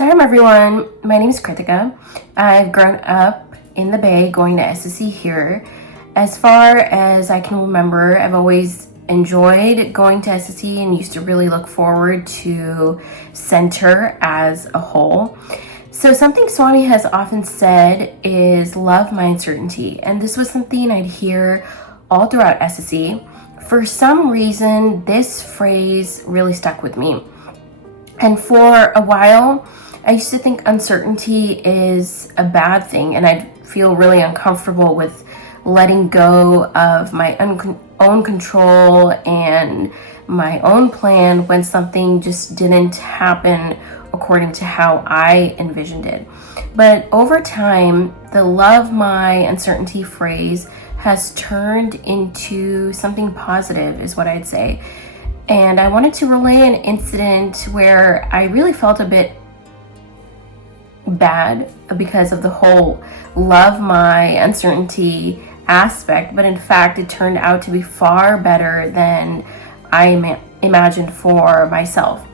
Salam everyone, my name is Krutika. I've grown up in the Bay going to SSC here. As far as I can remember, I've always enjoyed going to SSC and used to really look forward to center as a whole. So something Swami has often said is love my uncertainty, and this was something I'd hear all throughout SSC. For some reason, this phrase really stuck with me. And for a while, I used to think uncertainty is a bad thing, and I'd feel really uncomfortable with letting go of my own control and my own plan when something just didn't happen according to how I envisioned it. But over time, the love my uncertainty phrase has turned into something positive, is what I'd say. And I wanted to relay an incident where I really felt a bit bad because of the whole love my uncertainty aspect, but in fact it turned out to be far better than I imagined for myself.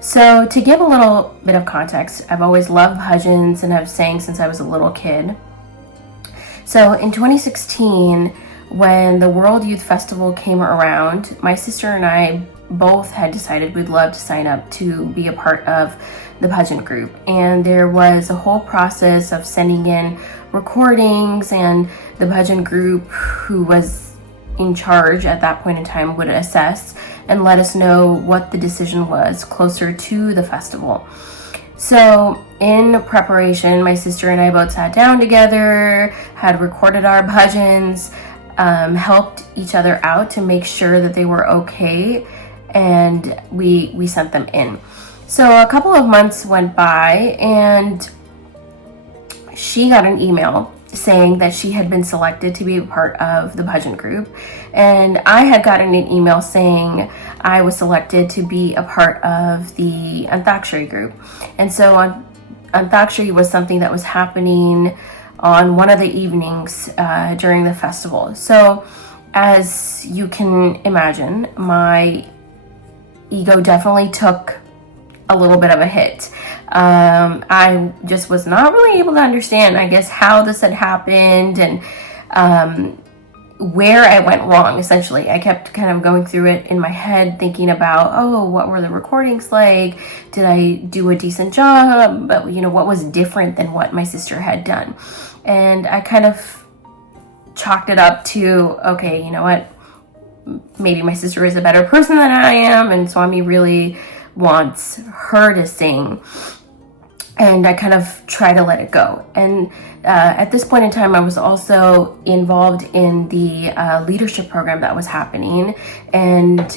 So to give a little bit of context, I've always loved bhajans and have sang since I was a little kid. So in 2016, when the World Youth Festival came around, my sister and I both had decided we'd love to sign up to be a part of the bhajan group. And there was a whole process of sending in recordings, and the bhajan group who was in charge at that point in time would assess and let us know what the decision was closer to the festival. So in preparation, my sister and I both sat down together, had recorded our bhajans, helped each other out to make sure that they were okay, and we sent them in. So a couple of months went by, and she got an email saying that she had been selected to be a part of the bhajan group, and I had gotten an email saying I was selected to be a part of the Antakshari group. And so Antakshari was something that was happening on one of the evenings during the festival. So as you can imagine, my ego definitely took a little bit of a hit. I just was not really able to understand, I guess, how this had happened and where I went wrong, essentially. I kept kind of going through it in my head, thinking about, what were the recordings like? Did I do a decent job? But, what was different than what my sister had done? And I kind of chalked it up to, okay, you know what? Maybe my sister is a better person than I am, and Swami really wants her to sing. And I kind of try to let it go. And at this point in time, I was also involved in the leadership program that was happening. And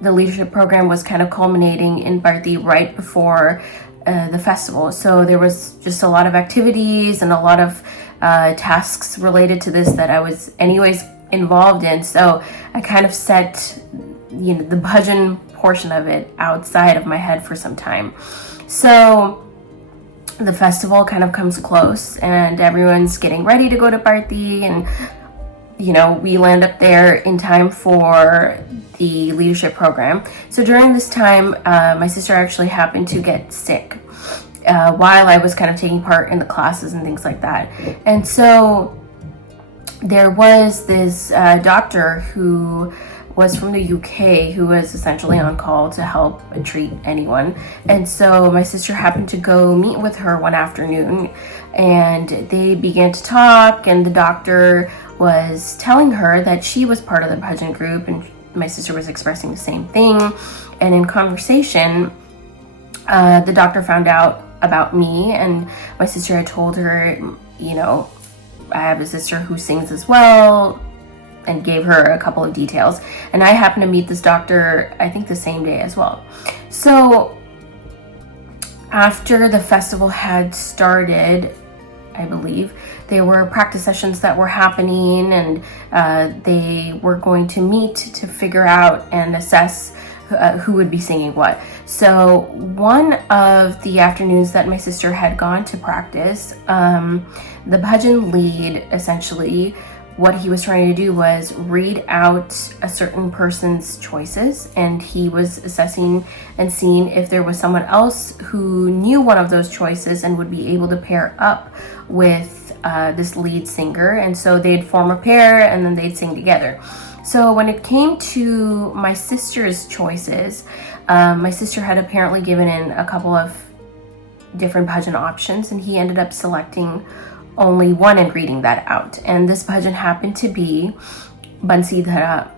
the leadership program was kind of culminating in Bharti right before the festival. So there was just a lot of activities and a lot of tasks related to this that I was anyways involved in. So I kind of set, the bhajan portion of it outside of my head for some time. So the festival kind of comes close and everyone's getting ready to go to Bharti, and we land up there in time for the leadership program. So during this time, my sister actually happened to get sick while I was kind of taking part in the classes and things like that. And so there was this doctor who was from the UK who was essentially on call to help treat anyone. And so my sister happened to go meet with her one afternoon, and they began to talk, and the doctor was telling her that she was part of the bhajan group, and my sister was expressing the same thing. And in conversation, the doctor found out about me, and my sister had told her, I have a sister who sings as well, and gave her a couple of details. And I happened to meet this doctor, I think the same day as well. So after the festival had started, I believe, there were practice sessions that were happening, and they were going to meet to figure out and assess who would be singing what. So one of the afternoons that my sister had gone to practice, the bhajan lead essentially what he was trying to do was read out a certain person's choices, and he was assessing and seeing if there was someone else who knew one of those choices and would be able to pair up with this lead singer. And so they'd form a pair and then they'd sing together. So when it came to my sister's choices, my sister had apparently given in a couple of different bhajan options, and he ended up selecting only one and reading that out. And this bhajan happened to be Bansi Dhara.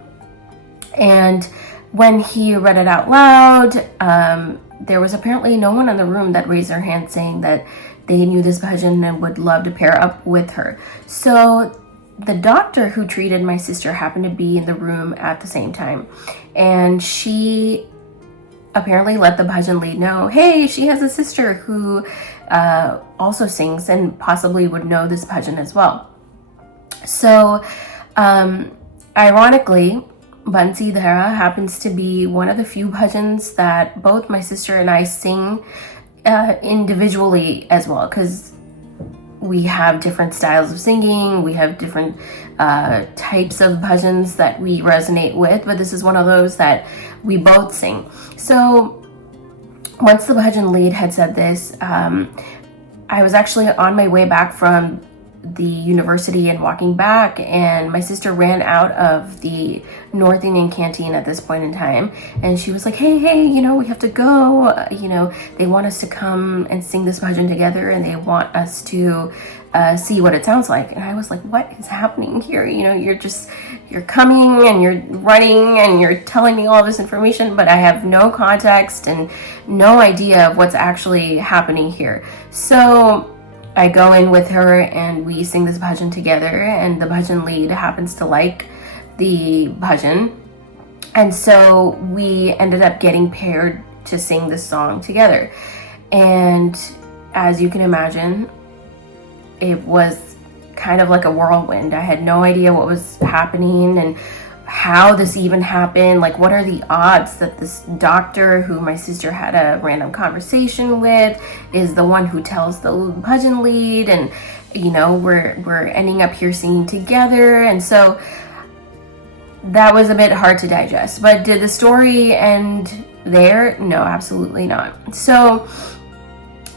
And when he read it out loud, there was apparently no one in the room that raised their hand saying that they knew this bhajan and would love to pair up with her. So the doctor who treated my sister happened to be in the room at the same time, and she apparently let the bhajan lead know, hey, she has a sister who also sings and possibly would know this bhajan as well. So ironically, Bansi Dhara happens to be one of the few bhajans that both my sister and I sing individually as well, because we have different styles of singing, we have different types of bhajans that we resonate with, but this is one of those that we both sing. So once the bhajan lead had said this, I was actually on my way back from the university and walking back, and my sister ran out of the North Indian canteen at this point in time, and she was like, hey, we have to go, they want us to come and sing this bhajan together, and they want us to see what it sounds like. And I was like, what is happening here? You're coming and you're running and you're telling me all this information, but I have no context and no idea of what's actually happening here. So I go in with her and we sing this bhajan together, and the bhajan lead happens to like the bhajan, and so we ended up getting paired to sing this song together. And as you can imagine, it was kind of like a whirlwind. I had no idea what was happening and how this even happened. Like, what are the odds that this doctor who my sister had a random conversation with is the one who tells the bhajan lead, and we're ending up here singing together. And so that was a bit hard to digest. But did the story end there? No, absolutely not. So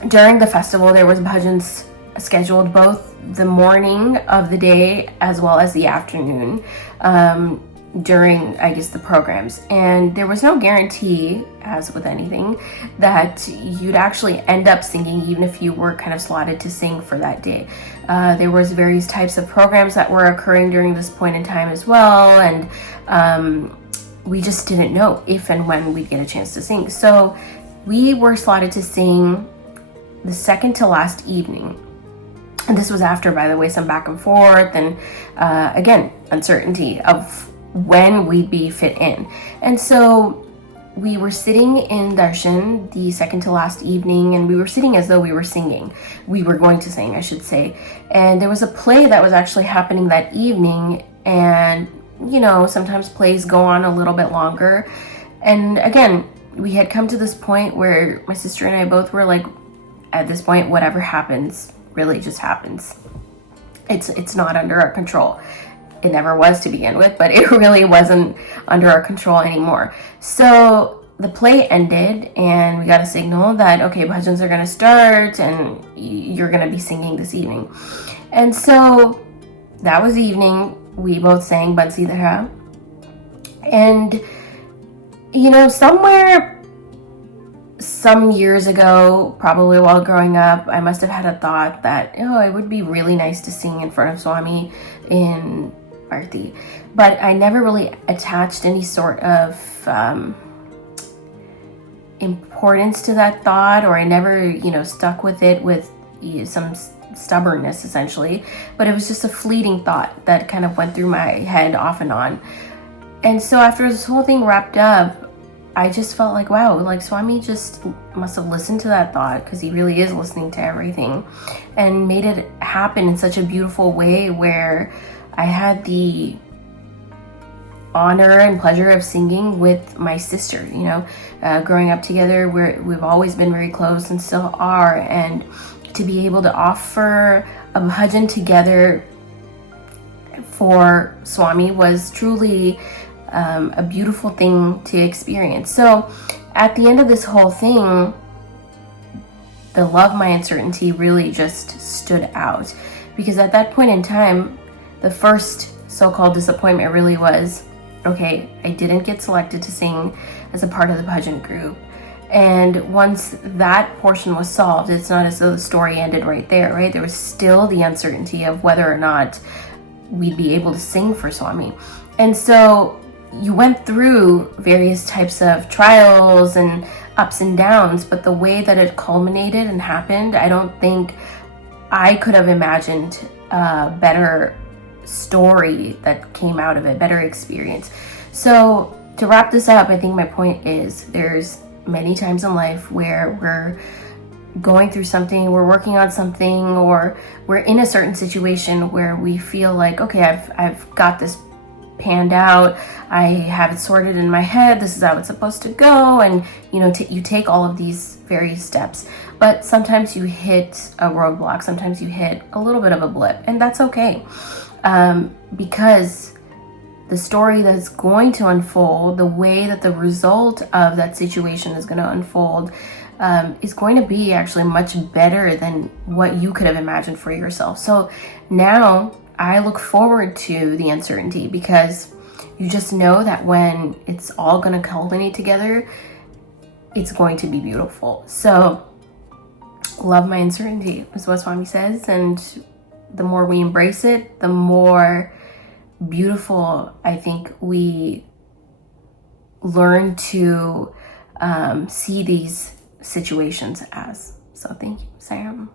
during the festival, there was bhajans scheduled both the morning of the day as well as the afternoon during, I guess, the programs. And there was no guarantee, as with anything, that you'd actually end up singing even if you were kind of slotted to sing for that day. There was various types of programs that were occurring during this point in time as well, and we just didn't know if and when we'd get a chance to sing. So we were slotted to sing the second to last evening. And this was after, by the way, some back and forth and again, uncertainty of when we'd be fit in. And so we were sitting in darshan the second to last evening, and we were sitting as though we were singing. We were going to sing, I should say. And there was a play that was actually happening that evening, and sometimes plays go on a little bit longer. And again, we had come to this point where my sister and I both were like, at this point, whatever happens really just happens. It's not under our control. It never was to begin with, but it really wasn't under our control anymore. So the play ended, and we got a signal that, okay, bhajans are going to start and you're going to be singing this evening. And so that was evening. We both sang Bansi Dhara. And somewhere some years ago, probably while growing up, I must have had a thought that, it would be really nice to sing in front of Swami in Arti. But I never really attached any sort of importance to that thought, or I never, stuck with it with some stubbornness, essentially. But it was just a fleeting thought that kind of went through my head off and on. And so after this whole thing wrapped up, I just felt like, wow, like Swami just must have listened to that thought, because he really is listening to everything, and made it happen in such a beautiful way where I had the honor and pleasure of singing with my sister. Growing up together, we've always been very close and still are, and to be able to offer a bhajan together for Swami was truly a beautiful thing to experience. So at the end of this whole thing, the love my uncertainty really just stood out, because at that point in time, the first so-called disappointment really was, okay, I didn't get selected to sing as a part of the pageant group. And once that portion was solved, it's not as though the story ended right there, right? There was still the uncertainty of whether or not we'd be able to sing for Swami. And so you went through various types of trials and ups and downs, but the way that it culminated and happened, I don't think I could have imagined a better story that came out of it, better experience. So to wrap this up, I think my point is there's many times in life where we're going through something, we're working on something, or we're in a certain situation where we feel like, okay, I've got this panned out, I have it sorted in my head, this is how it's supposed to go, and you take all of these various steps, but sometimes you hit a roadblock, sometimes you hit a little bit of a blip, and that's okay, because the story that's going to unfold, the way that the result of that situation is going to unfold, is going to be actually much better than what you could have imagined for yourself. So now I look forward to the uncertainty, because you just know that when it's all going to culminate together, it's going to be beautiful. So love my uncertainty is what Swami says, and the more we embrace it, the more beautiful I think we learn to see these situations as. So thank you, Sam.